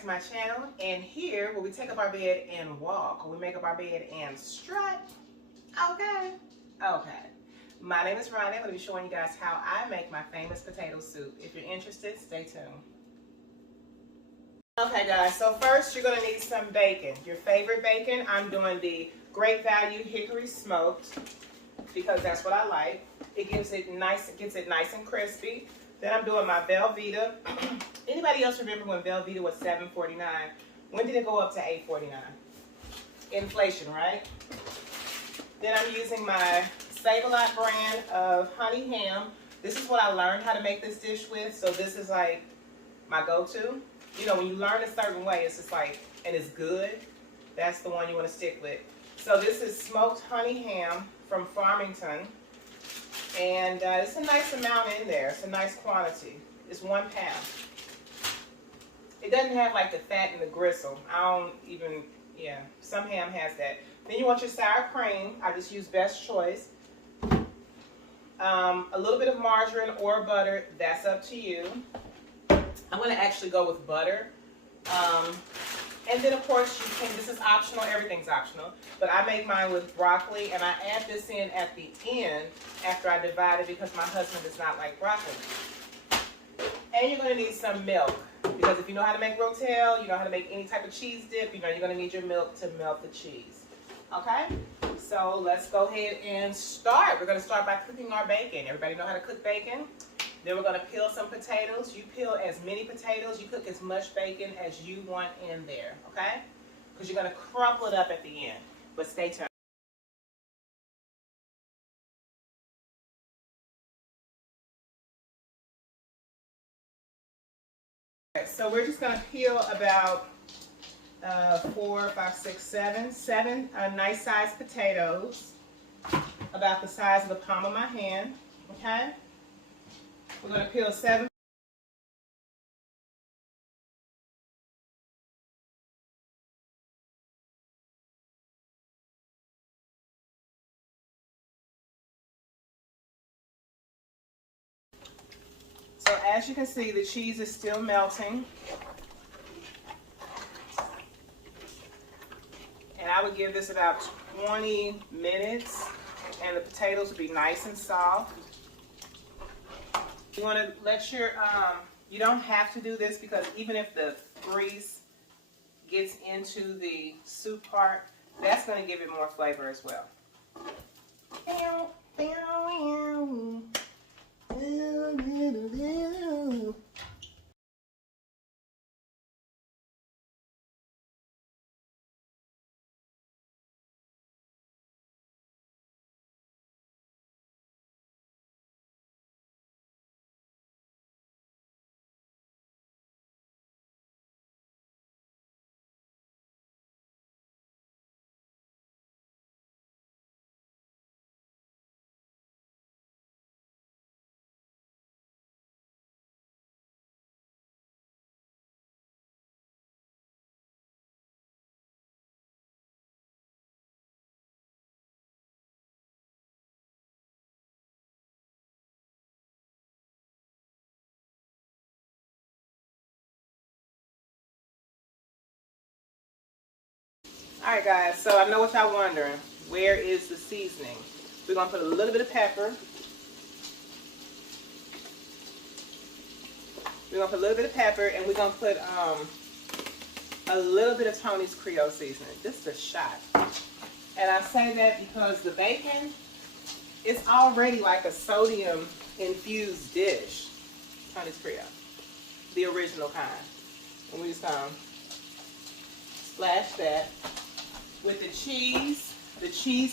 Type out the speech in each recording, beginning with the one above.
to my channel, and here where we take up our bed and walk, or we make up our bed and strut. Okay. My name is Ronnie. I'm going to be showing you guys how I make my famous potato soup. If you're interested, stay tuned. Okay guys, so first you're going to need some bacon. Your favorite bacon. I'm doing the Great Value Hickory Smoked because that's what I like. It gets it nice and crispy. Then I'm doing my Velveeta. Anybody else remember when Velveeta was $7.49? When did it go up to $8.49? Inflation, right? Then I'm using my Save-A-Lot brand of honey ham. This is what I learned how to make this dish with, so this is like my go-to. You know, when you learn a certain way, it's just like, and it's good, that's the one you want to stick with. So this is smoked honey ham from Farmington. And it's a nice amount in there. It's a nice quantity. It's 1 pound. It doesn't have like the fat and the gristle. I don't even, some ham has that. Then you want your sour cream. I just use Best Choice. A little bit of margarine or butter. That's up to you. I'm going to actually go with butter. And then of course you can, this is optional, everything's optional, but I make mine with broccoli and I add this in at the end after I divide it because my husband does not like broccoli. And you're going to need some milk because if you know how to make rotel, you know how to make any type of cheese dip, you know you're going to need your milk to melt the cheese. Okay? So let's go ahead and start. We're going to start by cooking our bacon. Everybody know how to cook bacon? Then we're going to peel some potatoes. You peel as many potatoes, you cook as much bacon as you want in there, okay? Because you're going to crumple it up at the end. But stay tuned. Okay, so we're just going to peel about 4, 5, 6, 7 nice sized potatoes, about the size of the palm of my hand, okay? We're going to peel 7. So as you can see, the cheese is still melting. And I would give this about 20 minutes and the potatoes will be nice and soft. You want to let your, you don't have to do this because even if the grease gets into the soup part, that's going to give it more flavor as well. Alright guys, so I know what y'all wondering. Where is the seasoning? We're going to put a little bit of pepper. We're going to put a little bit of pepper and we're going to put a little bit of Tony's Creole seasoning. Just a shot. And I say that because the bacon is already like a sodium infused dish. Tony's Creole. The original kind. And we just splash that. With the cheese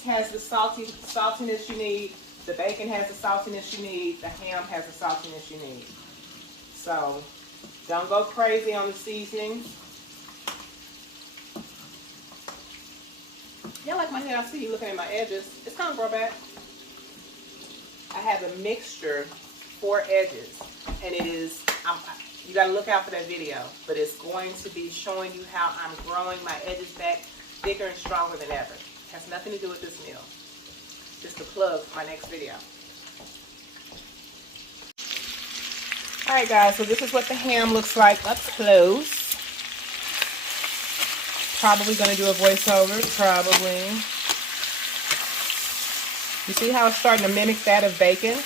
has the saltiness you need. The bacon has the saltiness you need. The ham has the saltiness you need. So don't go crazy on the seasonings. Yeah, like my hair, I see you looking at my edges. It's gonna grow back. I have a mixture for edges, and it is, you gotta look out for that video, but it's going to be showing you how I'm growing my edges back thicker and stronger than ever. It has nothing to do with this meal. Just a plug for my next video. Alright guys, so this is what the ham looks like up close. Probably going to do a voiceover, probably. You see how it's starting to mimic that of bacon?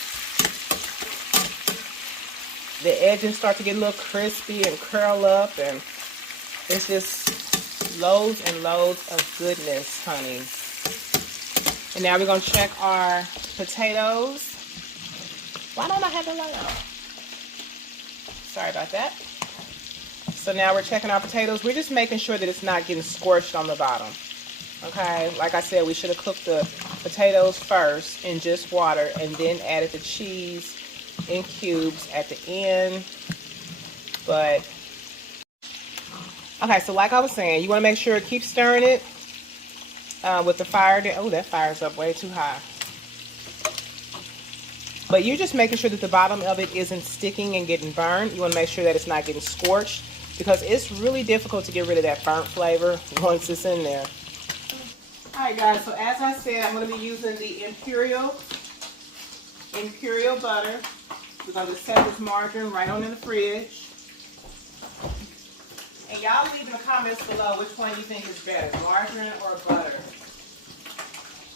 The edges start to get a little crispy and curl up, and it's just loads and loads of goodness, honey. And now we're going to check our potatoes. Why don't I have the light on? Sorry about that. So now we're checking our potatoes. We're just making sure that it's not getting scorched on the bottom. Okay, like I said, we should have cooked the potatoes first in just water and then added the cheese in cubes at the end. But, okay, so like I was saying, you want to make sure, keep stirring it with the fire. Oh, that fire's up way too high. But you're just making sure that the bottom of it isn't sticking and getting burned. You want to make sure that it's not getting scorched, because it's really difficult to get rid of that burnt flavor once it's in there. Alright guys, so as I said, I'm going to be using the Imperial butter. We're going to set this margarine right on in the fridge. And y'all leave in the comments below which one you think is better, margarine or butter.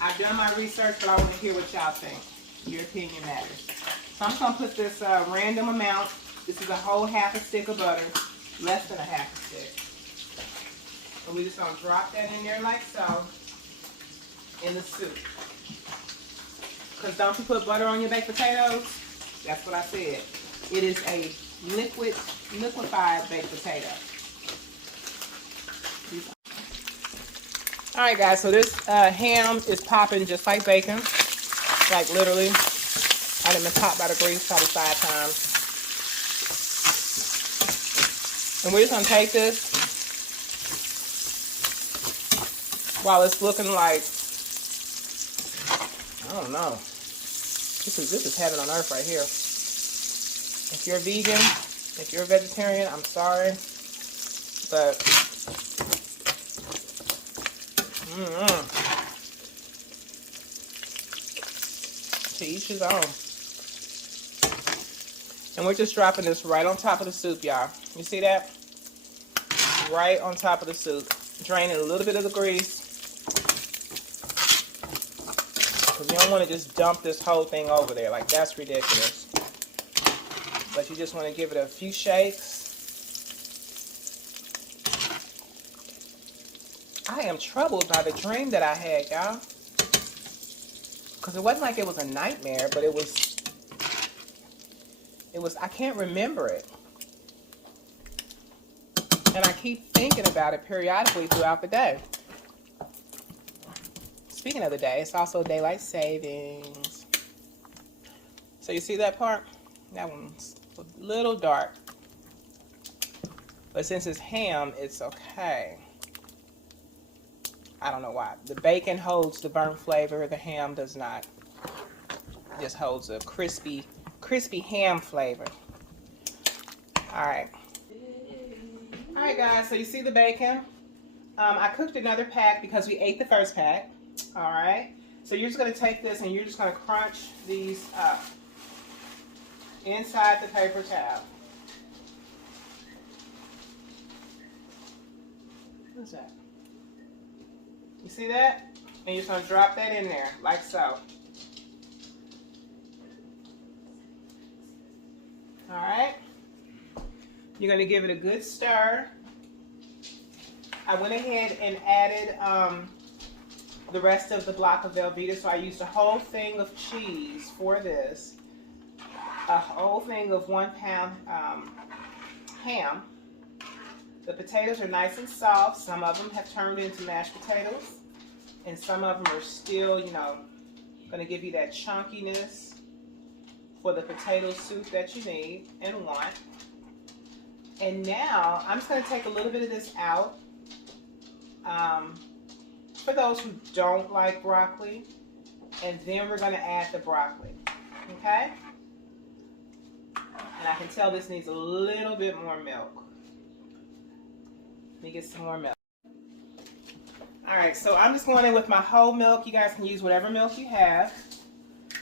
I've done my research, but I want to hear what y'all think. Your opinion matters. So I'm just going to put this random amount. This is a whole half a stick of butter, less than a half a stick. And we're just going to drop that in there like so in the soup. Because don't you put butter on your baked potatoes? That's what I said. It is a liquefied baked potato. Alright guys, so this ham is popping just like bacon. Like literally. I done been popped by the grease probably 5 times. And we're just going to take this while it's looking like, I don't know. This is heaven on earth right here. If you're vegan, if you're a vegetarian, I'm sorry. But, to each his own. And we're just dropping this right on top of the soup, y'all. You see that? Right on top of the soup. Draining a little bit of the grease. Because you don't want to just dump this whole thing over there. Like, that's ridiculous. But you just want to give it a few shakes. I am troubled by the dream that I had, y'all. Because it wasn't like it was a nightmare, but it was, I can't remember it. And I keep thinking about it periodically throughout the day. Speaking of the day, it's also daylight savings. So you see that part? That one's a little dark. But since it's ham, it's okay. I don't know why. The bacon holds the burnt flavor. The ham does not. It just holds a crispy ham flavor. Alright. Alright guys, so you see the bacon. I cooked another pack because we ate the first pack. Alright. So you're just going to take this and you're just going to crunch these up inside the paper towel. What's that? You see that? And you're just going to drop that in there, like so. Alright? You're going to give it a good stir. I went ahead and added the rest of the block of Velveeta, so I used a whole thing of cheese for this. A whole thing of 1 pound ham. The potatoes are nice and soft. Some of them have turned into mashed potatoes. And some of them are still, you know, going to give you that chunkiness for the potato soup that you need and want. And now, I'm just going to take a little bit of this out. For those who don't like broccoli. And then we're going to add the broccoli. Okay? And I can tell this needs a little bit more milk. Let me get some more milk. Alright, so I'm just going in with my whole milk. You guys can use whatever milk you have.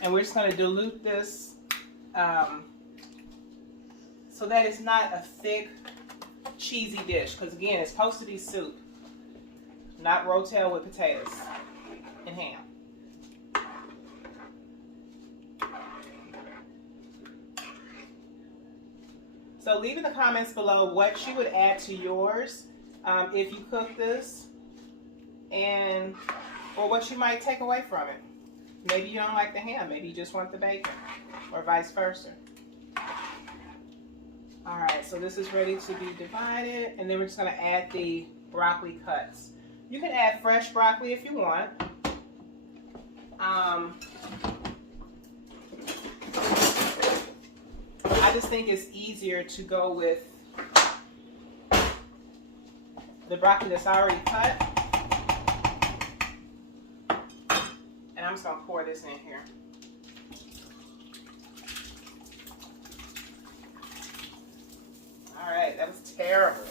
And we're just going to dilute this so that it's not a thick, cheesy dish. Because again, it's supposed to be soup. not rotel with potatoes and ham. So leave in the comments below what you would add to yours if you cook this, or what you might take away from it. Maybe you don't like the ham, maybe you just want the bacon, or vice versa. All right, so this is ready to be divided, and then we're just gonna add the broccoli cuts. You can add fresh broccoli if you want. I just think it's easier to go with the broccoli that's already cut. And I'm just gonna pour this in here. All right, that was terrible.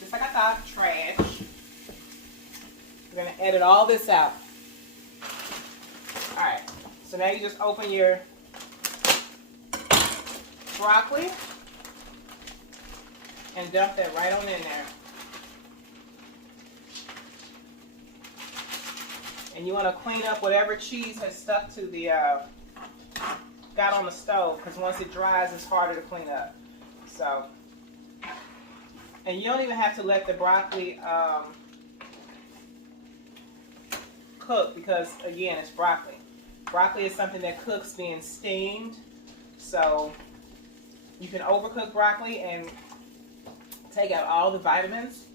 Just like I thought, trash. We're gonna edit all this out. All right, so now you just open your broccoli and dump that right on in there. And you want to clean up whatever cheese has stuck to the, got on the stove, because once it dries, it's harder to clean up. So, and you don't even have to let the broccoli cook, because again, it's broccoli. Broccoli is something that cooks being steamed, so you can overcook broccoli and take out all the vitamins.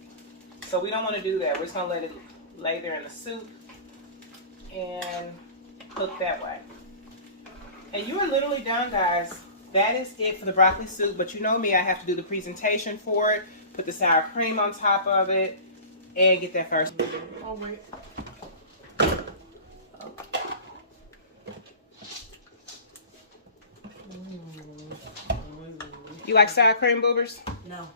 So we don't want to do that. We're just going to let it lay there in the soup and cook that way. And you are literally done, guys. That is it for the broccoli soup, but you know me, I have to do the presentation for it, put the sour cream on top of it, and get that first. Oh, wait. You like sour cream, boobers? No.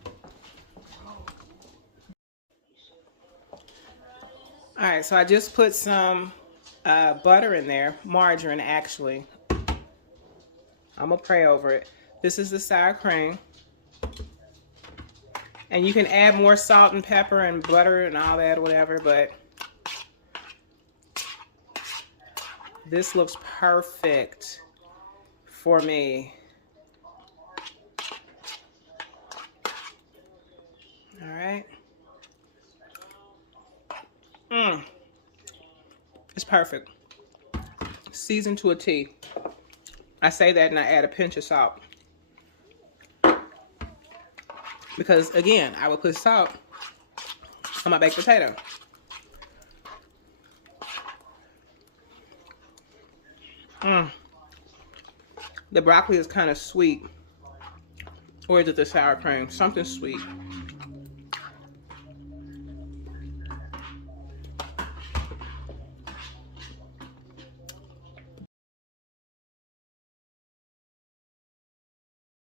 All right, so I just put some butter in there, margarine actually. I'm gonna pray over it. This is the sour cream. And you can add more salt and pepper and butter and all that, whatever, but this looks perfect for me. All right. It's perfect. Seasoned to a T. I say that and I add a pinch of salt. Because again, I would put salt on my baked potato. The broccoli is kind of sweet. Or is it the sour cream? Something sweet.